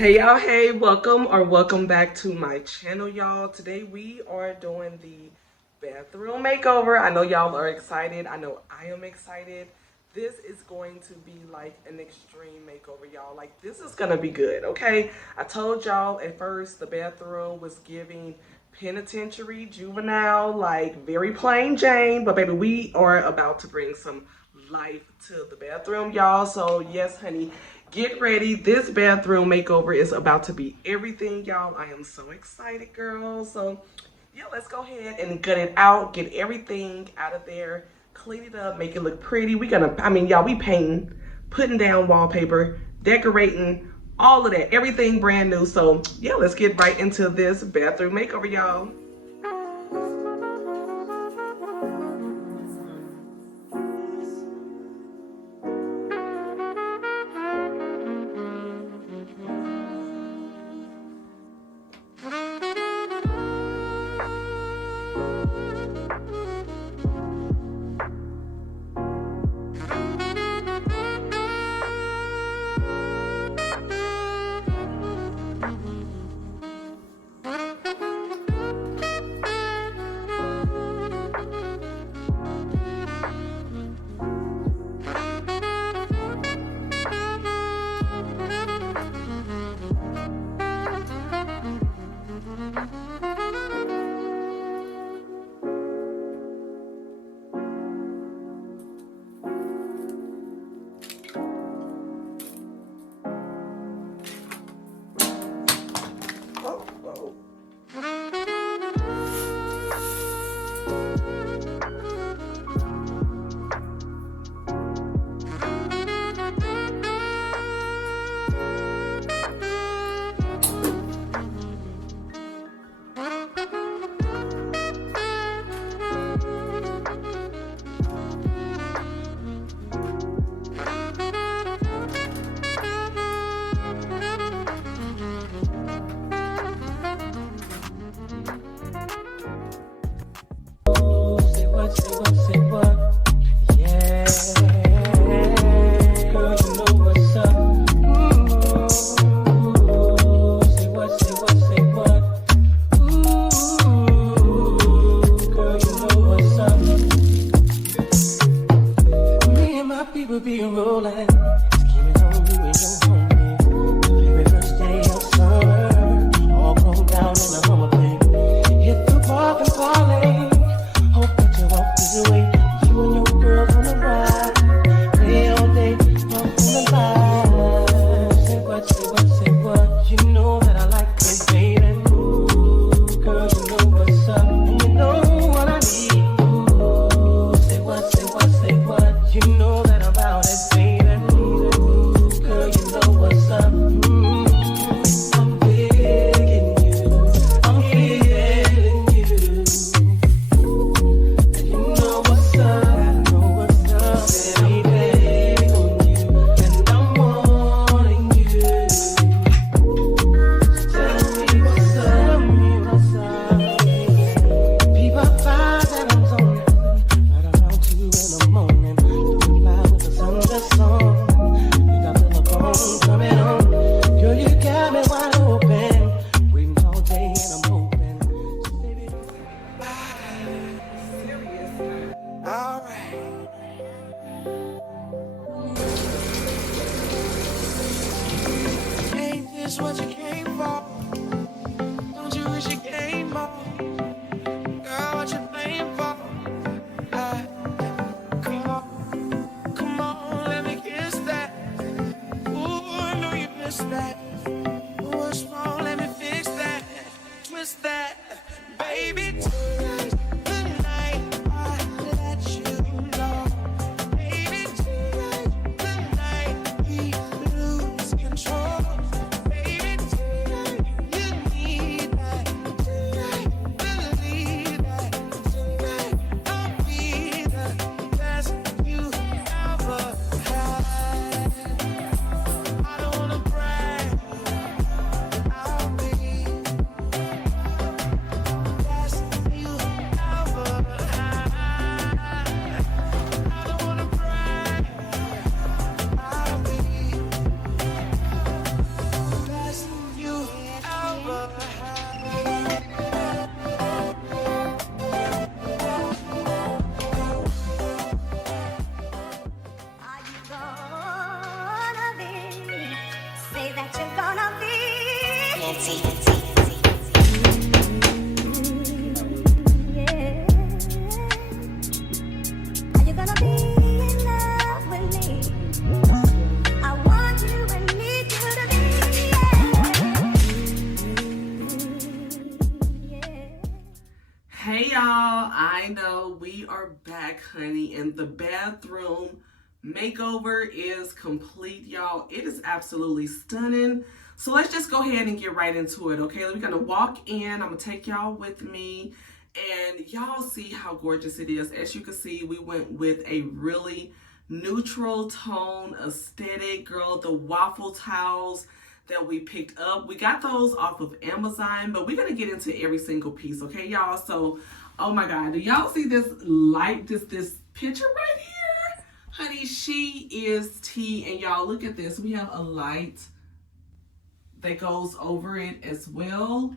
Hey y'all, hey, welcome back to my channel, y'all. Today we are doing the bathroom makeover. I know y'all are excited. I know I am excited. This is going to be like an extreme makeover, y'all. Like, this is gonna be good, okay? I told y'all at first the bathroom was giving penitentiary, juvenile, like very plain Jane, but baby, we are about to bring some life to the bathroom, y'all. So yes, honey, get ready. This bathroom makeover is about to be everything, y'all. I am so excited, girls. So yeah, let's go ahead and gut it out, get everything out of there, clean it up, make it look pretty. Y'all, we painting, putting down wallpaper, decorating, all of that, everything brand new. So yeah, let's get right into this bathroom makeover, y'all. Oh, oh. Say what? Yeah. Girl, you know what's up. Say what? Girl, you know what's up. Me and my people be rolling. Scheming on you and your homie. The very first day of summer. All grown down in the Hummer, baby. Hit the park and parlay. Hope that you walk this way. You and your girls on the ride. Play all day, walk on the line. Say what? You know that I like it, baby. Ooh, girl, you know what's up. And you know what I need. Ooh, say what? You know that I'm about it, baby. Ooh, girl, you know what's up. I'm digging you. I'm feeling you. You know what's up, baby, on you, and I'm wanting you. Tell me what's up, People find that I'm zoning, right around 2 in the morning, doing fly with the sun, the song. You got the phone coming on, girl, you got me wide open, waiting all day and I'm hoping. So baby, alright. Ain't this what you came for? Don't you wish you came more? Girl, what you playing for? Come on, let me kiss that. Ooh, I know you missed that. What's wrong? Let me fix that. Twist that, baby. Tonight, I let you know. Baby, tonight, we lose control. Baby, tonight, you need that. Tonight, believe that. Tonight, I'll be the best you ever had. I don't wanna brag, I'll be best you Are you gonna be in love with me? I want you and need you to be. Hey y'all, I know we are back, honey, and the bathroom makeover is complete, y'all. It is absolutely stunning. So let's just go ahead and get right into it, okay? We're gonna walk in. I'm gonna take y'all with me, and y'all see how gorgeous it is. As you can see, we went with a really neutral tone aesthetic, girl. The waffle towels that we picked up, we got those off of Amazon, but we're gonna get into every single piece, okay, y'all? So, oh my God, do y'all see this light, this picture right here? Honey, she is tea, and y'all look at this. We have a light that goes over it as well.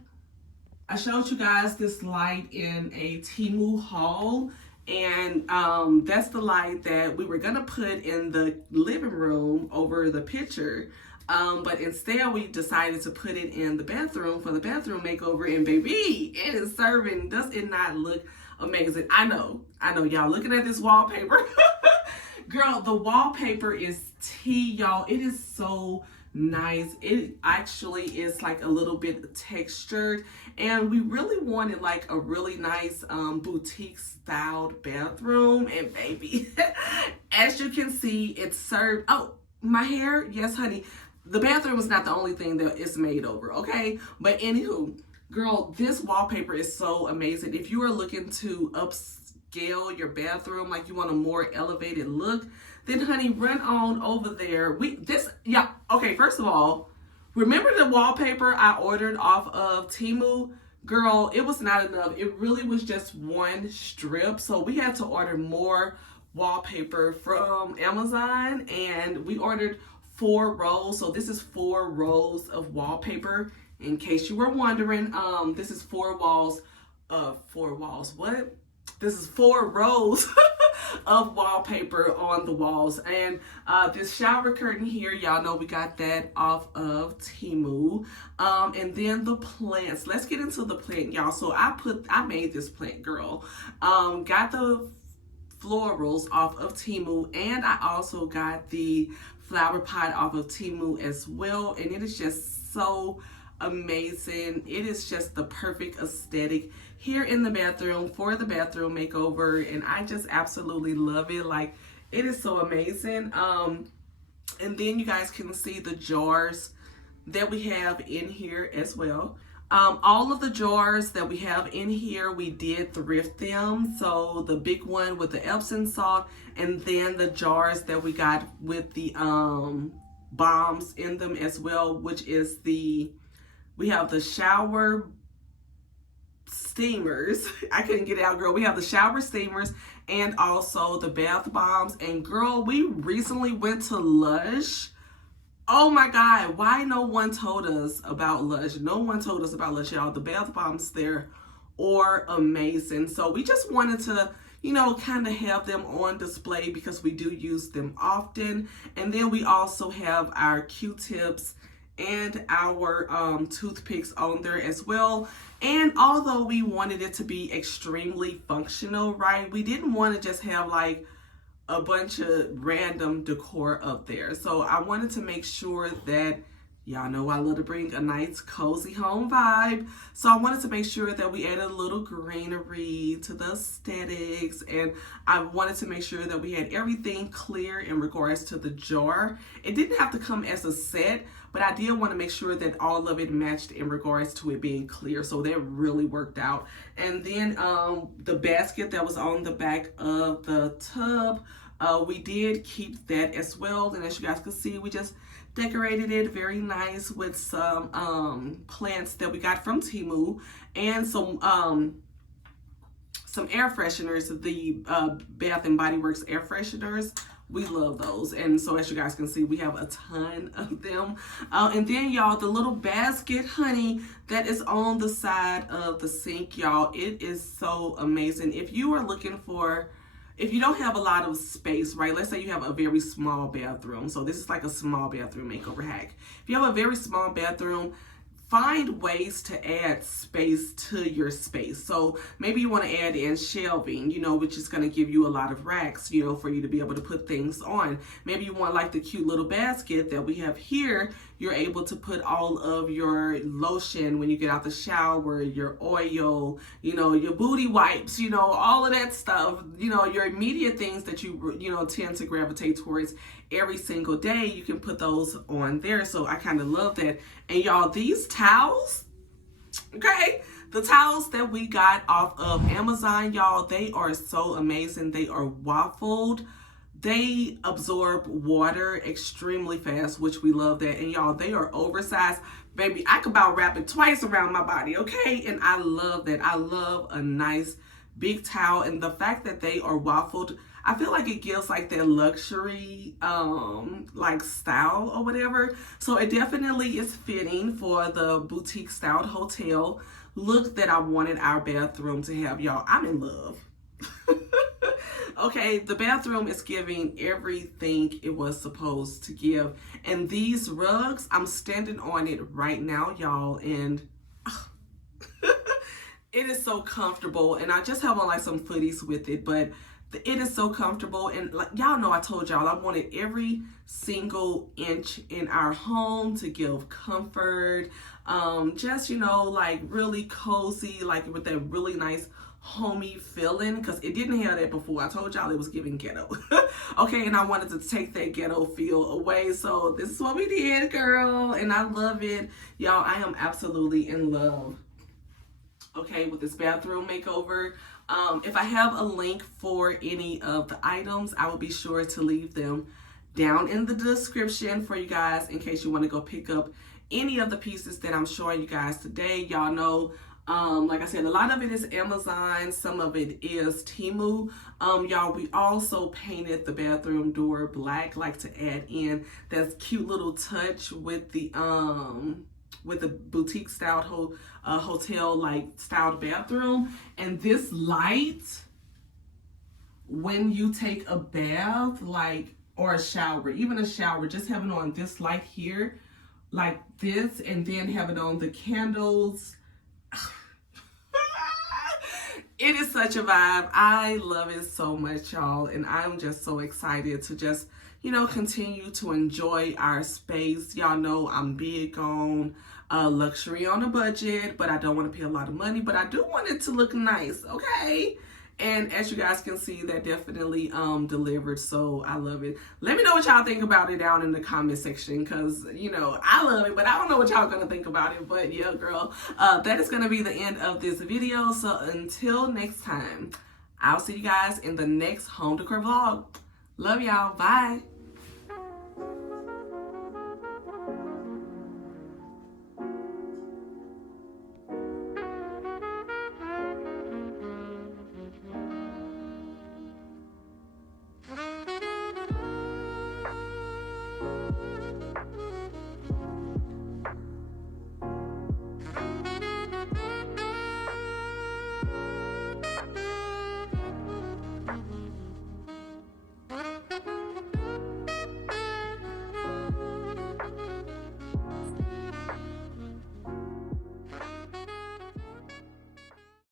I showed you guys this light in a Temu haul, and that's the light that we were gonna put in the living room over the picture. But instead we decided to put it in the bathroom for the bathroom makeover, and baby, it is serving. Does it not look amazing? I know, y'all looking at this wallpaper. Girl, the wallpaper is tea, y'all. It is so nice. It actually is like a little bit textured, and we really wanted like a really nice boutique styled bathroom. And baby, as you can see, it served. Oh, my hair, yes honey, the bathroom is not the only thing that it's made over, okay? But anywho, girl, this wallpaper is so amazing. If you are looking to upscale your bathroom, like you want a more elevated look, then honey, run on over there. Okay, first of all, remember the wallpaper I ordered off of Temu? Girl, it was not enough. It really was just one strip, so we had to order more wallpaper from Amazon, and we ordered 4 rolls. So this is 4 rolls of wallpaper. In case you were wondering, this is 4 walls. 4 walls. What? This is 4 rows of wallpaper on the walls. And this shower curtain here, y'all know we got that off of Temu. And then the plants. Let's get into the plant, y'all. So I made this plant, girl. Got the florals off of Temu, and I also got the flower pot off of Temu as well, and it is just so amazing. It is just the perfect aesthetic here in the bathroom for the bathroom makeover, and I just absolutely love it. Like, it is so amazing. And then you guys can see the jars that we have in here as well. All of the jars that we have in here, we did thrift them. So the big one with the Epsom salt, and then the jars that we got with the bombs in them as well, which is we have the shower steamers. I couldn't get it out, girl. We have the shower steamers and also the bath bombs. And girl, we recently went to Lush. Oh my God, why no one told us about Lush? No one told us about Lush, y'all. The bath bombs there are amazing. So we just wanted to, kind of have them on display because we do use them often. And then we also have our Q-tips and our toothpicks on there as well. And although we wanted it to be extremely functional, right, we didn't want to just have like a bunch of random decor up there. So I wanted to make sure that, y'all know I love to bring a nice cozy home vibe. So I wanted to make sure that we added a little greenery to the aesthetics, and I wanted to make sure that we had everything clear in regards to the jar. It didn't have to come as a set, but I did want to make sure that all of it matched in regards to it being clear. So that really worked out. And then the basket that was on the back of the tub, we did keep that as well. And as you guys can see, we just decorated it very nice with some plants that we got from Temu, and some air fresheners, the Bath and Body Works air fresheners. We love those. And so as you guys can see, we have a ton of them. And then y'all, the little basket, honey, that is on the side of the sink, y'all. It is so amazing. If you are looking for, if you don't have a lot of space, right? Let's say you have a very small bathroom. So this is like a small bathroom makeover hack. If you have a very small bathroom, find ways to add space to your space. So maybe you want to add in shelving, which is going to give you a lot of racks, for you to be able to put things on. Maybe you want like the cute little basket that we have here. You're able to put all of your lotion when you get out the shower, your oil, your booty wipes, all of that stuff, your immediate things that you, tend to gravitate towards every single day. You can put those on there. So I kind of love that. And y'all, these towels, okay, the towels that we got off of Amazon, y'all, they are so amazing. They are waffled. They absorb water extremely fast, which we love that. And y'all, they are oversized. Baby, I could about wrap it twice around my body, okay? And I love that. I love a nice big towel. And the fact that they are waffled, I feel like it gives like that luxury like style or whatever. So it definitely is fitting for the boutique styled hotel look that I wanted our bathroom to have. Y'all, I'm in love. Okay, the bathroom is giving everything it was supposed to give. And these rugs, I'm standing on it right now, y'all, and it is so comfortable. And I just have on like some footies with it, but it is so comfortable. And like y'all know, I told y'all I wanted every single inch in our home to give comfort, just like really cozy, like with that really nice homey feeling, because it didn't have that before. I told y'all it was giving ghetto. Okay, and I wanted to take that ghetto feel away, so this is what we did, girl, and I love it. Y'all, I am absolutely in love, okay, with this bathroom makeover. If I have a link for any of the items, I will be sure to leave them down in the description for you guys in case you want to go pick up any of the pieces that I'm showing you guys today. Y'all know, like I said, a lot of it is Amazon, some of it is Temu. Y'all, we also painted the bathroom door black, like to add in that cute little touch with the boutique styled hotel like styled bathroom. And this light, when you take a bath, like, or a shower, even a shower, just having on this light here like this, and then having on the candles, it is such a vibe. I love it so much, y'all, and I'm just so excited to just, continue to enjoy our space. Y'all know I'm big on luxury on a budget, but I don't want to pay a lot of money, but I do want it to look nice, okay? And as you guys can see, that definitely delivered, so I love it. Let me know what y'all think about it down in the comment section, because, I love it, but I don't know what y'all gonna think about it. But yeah, girl, that is gonna be the end of this video. So until next time, I'll see you guys in the next home decor vlog. Love y'all. Bye.